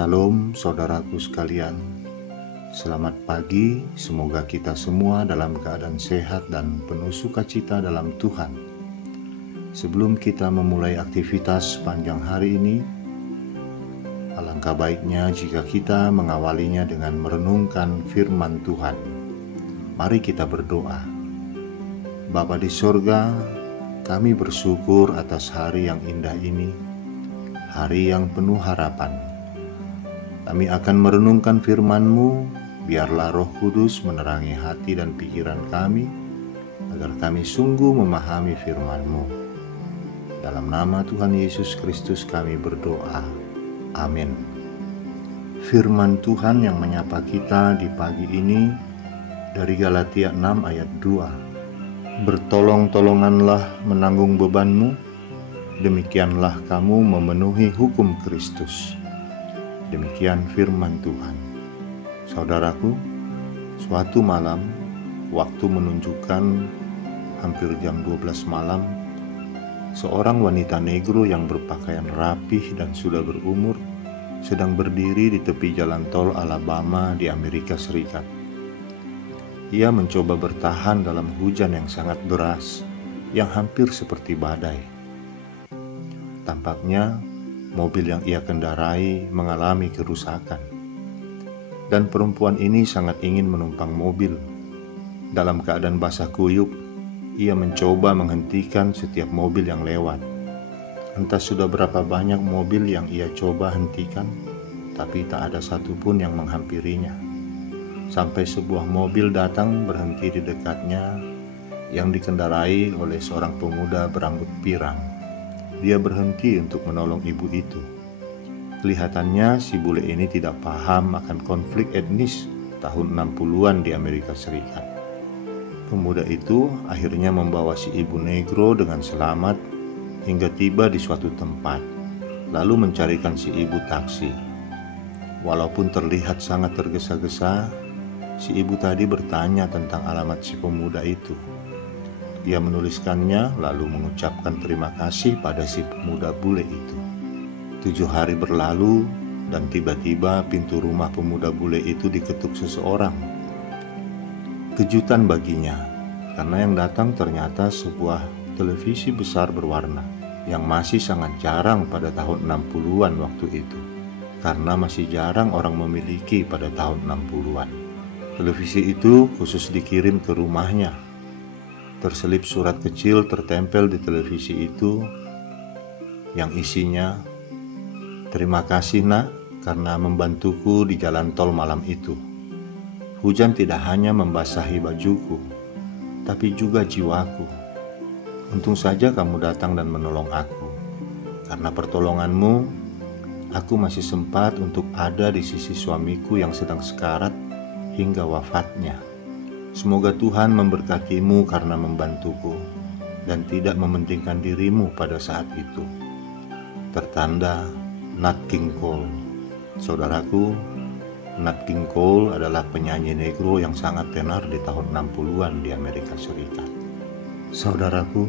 Salam saudaraku sekalian. Selamat pagi, semoga kita semua dalam keadaan sehat dan penuh sukacita dalam Tuhan. Sebelum kita memulai aktivitas sepanjang hari ini, alangkah baiknya jika kita mengawalinya dengan merenungkan firman Tuhan. Mari kita berdoa. Bapa di sorga, kami bersyukur atas hari yang indah ini, hari yang penuh harapan. Kami akan merenungkan firman-Mu, biarlah Roh Kudus menerangi hati dan pikiran kami, agar kami sungguh memahami firman-Mu. Dalam nama Tuhan Yesus Kristus kami berdoa. Amin. Firman Tuhan yang menyapa kita di pagi ini dari Galatia 6 ayat 2. Bertolong-tolonganlah menanggung bebanmu, demikianlah kamu memenuhi hukum Kristus. Demikian firman Tuhan. Saudaraku, suatu malam, waktu menunjukkan hampir jam 12 malam, seorang wanita negro yang berpakaian rapih dan sudah berumur sedang berdiri di tepi jalan tol Alabama di Amerika Serikat. Ia mencoba bertahan dalam hujan yang sangat deras, yang hampir seperti badai. Tampaknya mobil yang ia kendarai mengalami kerusakan, dan perempuan ini sangat ingin menumpang mobil. Dalam keadaan basah kuyup, ia mencoba menghentikan setiap mobil yang lewat. Entah sudah berapa banyak mobil yang ia coba hentikan, tapi tak ada satupun yang menghampirinya. Sampai sebuah mobil datang berhenti di dekatnya, yang dikendarai oleh seorang pemuda berambut pirang. Dia berhenti untuk menolong ibu itu. Kelihatannya si bule ini tidak paham akan konflik etnis tahun 60-an di Amerika Serikat. Pemuda itu akhirnya membawa si ibu negro dengan selamat hingga tiba di suatu tempat, lalu mencarikan si ibu taksi. Walaupun terlihat sangat tergesa-gesa, si ibu tadi bertanya tentang alamat si pemuda itu. Ia menuliskannya lalu mengucapkan terima kasih pada si pemuda bule itu. 7 hari berlalu dan tiba-tiba pintu rumah pemuda bule itu diketuk seseorang. Kejutan baginya, karena yang datang ternyata sebuah televisi besar berwarna yang masih sangat jarang pada tahun 60-an waktu itu, karena masih jarang orang memiliki pada tahun 60-an. Televisi itu khusus dikirim ke rumahnya. Terselip surat kecil tertempel di televisi itu yang isinya, "Terima kasih nak karena membantuku di jalan tol malam itu. Hujan tidak hanya membasahi bajuku, tapi juga jiwaku. Untung saja kamu datang dan menolong aku. Karena pertolonganmu, aku masih sempat untuk ada di sisi suamiku yang sedang sekarat hingga wafatnya. Semoga Tuhan memberkatimu karena membantuku dan tidak mementingkan dirimu pada saat itu. Tertanda Nat King Cole." Saudaraku, Nat King Cole adalah penyanyi negro yang sangat tenar di tahun 60-an di Amerika Serikat. Saudaraku,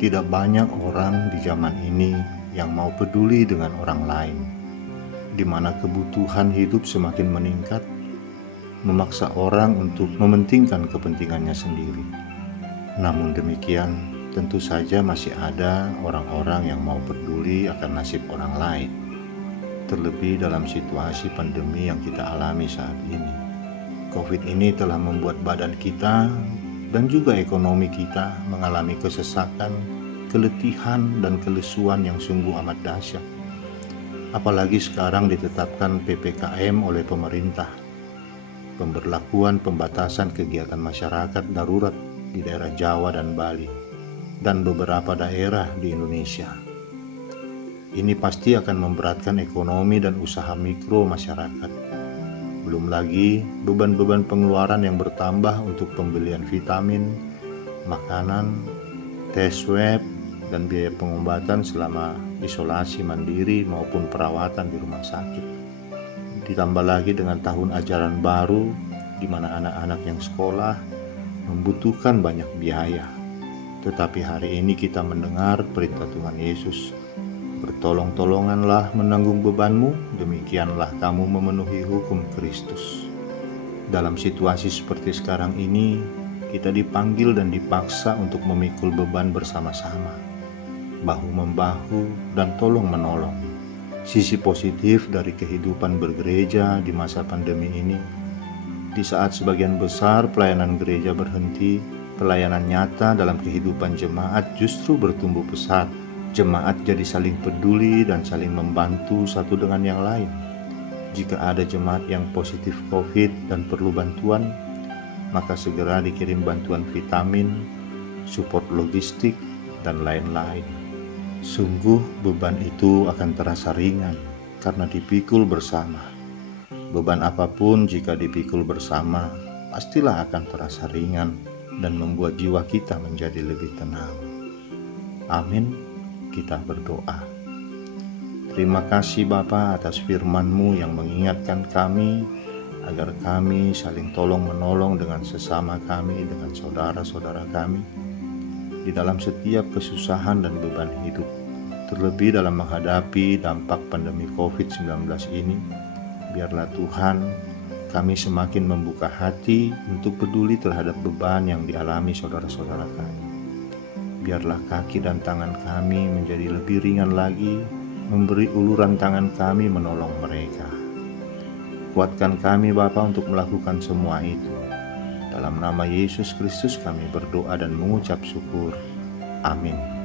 tidak banyak orang di zaman ini yang mau peduli dengan orang lain, di mana kebutuhan hidup semakin meningkat, memaksa orang untuk mementingkan kepentingannya sendiri. Namun demikian, tentu saja masih ada orang-orang yang mau peduli akan nasib orang lain. Terlebih dalam situasi pandemi yang kita alami saat ini. COVID ini telah membuat badan kita dan juga ekonomi kita mengalami kesesakan, keletihan, dan kelesuan yang sungguh amat dahsyat. Apalagi sekarang ditetapkan PPKM oleh pemerintah. Pemberlakuan pembatasan kegiatan masyarakat darurat di daerah Jawa dan Bali, dan beberapa daerah di Indonesia. Ini pasti akan memberatkan ekonomi dan usaha mikro masyarakat. Belum lagi beban-beban pengeluaran yang bertambah untuk pembelian vitamin, makanan, tes swab, dan biaya pengobatan selama isolasi mandiri maupun perawatan di rumah sakit. Ditambah lagi dengan tahun ajaran baru, di mana anak-anak yang sekolah membutuhkan banyak biaya. Tetapi hari ini kita mendengar perintah Tuhan Yesus Bertolong-tolonganlah menanggung bebanmu, demikianlah kamu memenuhi hukum Kristus. Dalam situasi seperti sekarang ini, kita dipanggil dan dipaksa untuk memikul beban bersama-sama, bahu-membahu dan tolong-menolong. Sisi positif dari kehidupan bergereja di masa pandemi ini, di saat sebagian besar pelayanan gereja berhenti, pelayanan nyata dalam kehidupan jemaat justru bertumbuh pesat. Jemaat jadi saling peduli dan saling membantu satu dengan yang lain. Jika ada jemaat yang positif COVID dan perlu bantuan, maka segera dikirim bantuan vitamin, support logistik, dan lain-lain. Sungguh beban itu akan terasa ringan karena dipikul bersama. Beban apapun jika dipikul bersama, pastilah akan terasa ringan dan membuat jiwa kita menjadi lebih tenang. Amin. Kita berdoa. Terima kasih Bapa atas firman-Mu yang mengingatkan kami agar kami saling tolong-menolong dengan sesama kami, dengan saudara-saudara kami di dalam setiap kesusahan dan beban hidup. Terlebih dalam menghadapi dampak pandemi COVID-19 ini, biarlah Tuhan kami semakin membuka hati untuk peduli terhadap beban yang dialami saudara-saudara kami. Biarlah kaki dan tangan kami menjadi lebih ringan lagi, memberi uluran tangan kami menolong mereka. Kuatkan kami Bapa untuk melakukan semua itu. Dalam nama Yesus Kristus kami berdoa dan mengucap syukur. Amin.